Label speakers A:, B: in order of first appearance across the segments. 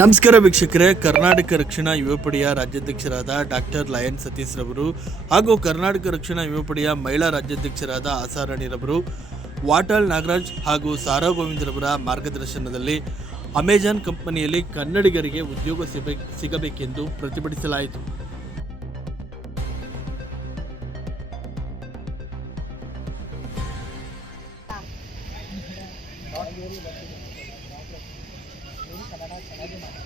A: ನಮಸ್ಕಾರ ವೀಕ್ಷಕರೇ. ಕರ್ನಾಟಕ ರಕ್ಷಣಾ ಯುವಪಡೆಯ ರಾಜ್ಯಾಧ್ಯಕ್ಷರಾದ ಡಾಕ್ಟರ್ ಲಯನ್ ಸತೀಶ್ ರವರು ಹಾಗೂ ಕರ್ನಾಟಕ ರಕ್ಷಣಾ ಯುವ ಪಡೆಯ ಮಹಿಳಾ ರಾಜ್ಯಾಧ್ಯಕ್ಷರಾದ ಆಸಾರಾಣಿರವರು ವಾಟಾಳ್ ನಾಗರಾಜ್ ಹಾಗೂ ಸಾರಾ ಗೋವಿಂದ್ರವರ ಮಾರ್ಗದರ್ಶನದಲ್ಲಿ ಅಮೆಜಾನ್ ಕಂಪನಿಯಲ್ಲಿ ಕನ್ನಡಿಗರಿಗೆ ಉದ್ಯೋಗ ಸಿಗಬೇಕು ಸಿಗಬೇಕೆಂದು ಪ್ರತಿಭಟಿಸಲಾಯಿತು.
B: ರಿಮೂವ್ ಮಾಸ್ಕ್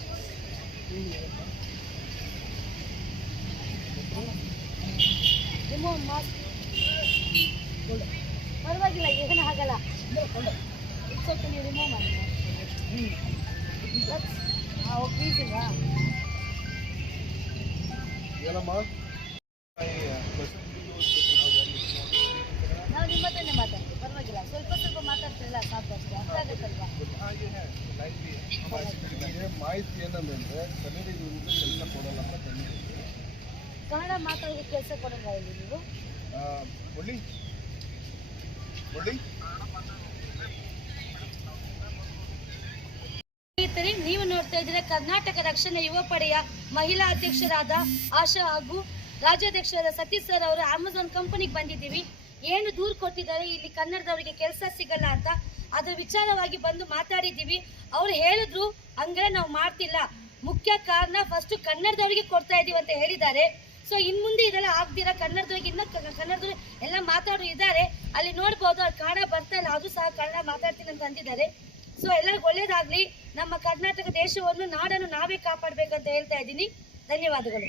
B: ಪರವಾಗಿಲ್ಲ ಏನು ಆಗಲ್ಲ ಇಟ್ಸ್ ಓಕೆ ನೀವು ರಿಮೂವ್ ಮಾಡಿ ಪ್ಲೀಸಿಂಗಾ ನಾವು ನಿಮ್ಮ ಹತ್ರನೇ ಮಾತಾಡ್ತೀವಿ ಪರವಾಗಿಲ್ಲ ಸ್ವಲ್ಪ ಸ್ವಲ್ಪ ಮಾತಾಡ್ತಿರಲ್ಲ ಸಾಕು ಅಷ್ಟೇ ಅರ್ಥ ಆಗುತ್ತಲ್ವಾ
C: ಮಾಹಿತಿ ಏನಂದ್ರೆ ಕನ್ನಡಿಗರಿಗೆ ಕೆಲಸ ಕೊಡಲ್ಲ ಅಂತ
B: ಕನ್ನಡ ಮಾತಾಡೋದಕ್ಕೆ ಕೆಲಸ ಕೊಡಲ್ಲ ಇಲ್ಲಿ ನೀವು?
C: ಒಳ್ಳಿ ಒಳ್ಳಿ
B: ನೀವು ನೋಡ್ತಾ ಇದ್ದೀರಾ ಕರ್ನಾಟಕ ರಕ್ಷಣಾ ಯುವ ಪಡೆಯ ಮಹಿಳಾ ಅಧ್ಯಕ್ಷರಾದ ಆಶಾ ಹಾಗೂ ರಾಜ್ಯಾಧ್ಯಕ್ಷರಾದ ಸತೀಶ್ ಸರ್ ಅವರು ಅಮೆಝಾನ್ ಕಂಪನಿಗೆ ಬಂದಿದ್ದೀವಿ. ಏನು ದೂರು ಕೊಟ್ಟಿದ್ದಾರೆ ಇಲ್ಲಿ ಕನ್ನಡದವರಿಗೆ ಕೆಲಸ ಸಿಗಲ್ಲ ಅಂತ ಅದರ ವಿಚಾರವಾಗಿ ಬಂದು ಮಾತಾಡಿದ್ದೀವಿ. ಅವ್ರು ಹೇಳಿದ್ರು ಹಂಗೆ ನಾವು ಮಾಡ್ತಿಲ್ಲ. ಮುಖ್ಯ ಕಾರಣ ಫಸ್ಟ್ ಕನ್ನಡದವರಿಗೆ ಕೊಡ್ತಾ ಇದೀವಿ ಅಂತ ಹೇಳಿದ್ದಾರೆ. ಸೊ ಇನ್ ಮುಂದೆ ಇದೆಲ್ಲ ಆಗ್ದಿರ ಕನ್ನಡದವ್ರಿಗೆ ಇನ್ನ ಕನ್ನಡದವ್ರು ಎಲ್ಲ ಮಾತಾಡೋ ಇದ್ದಾರೆ. ಅಲ್ಲಿ ನೋಡ್ಬೋದು ಅವ್ರು ಕನ್ನಡ ಬರ್ತಾ ಅದು ಸಹ ಕನ್ನಡ ಮಾತಾಡ್ತೀನಿ ಅಂತ ಅಂದಿದ್ದಾರೆ. ಸೊ ಎಲ್ಲರಿಗೂ ಒಳ್ಳೇದಾಗ್ಲಿ. ನಮ್ಮ ಕರ್ನಾಟಕ ದೇಶವನ್ನು, ನಾಡನ್ನು ನಾವೇ ಕಾಪಾಡ್ಬೇಕಂತ ಹೇಳ್ತಾ ಇದ್ದೀನಿ. ಧನ್ಯವಾದಗಳು.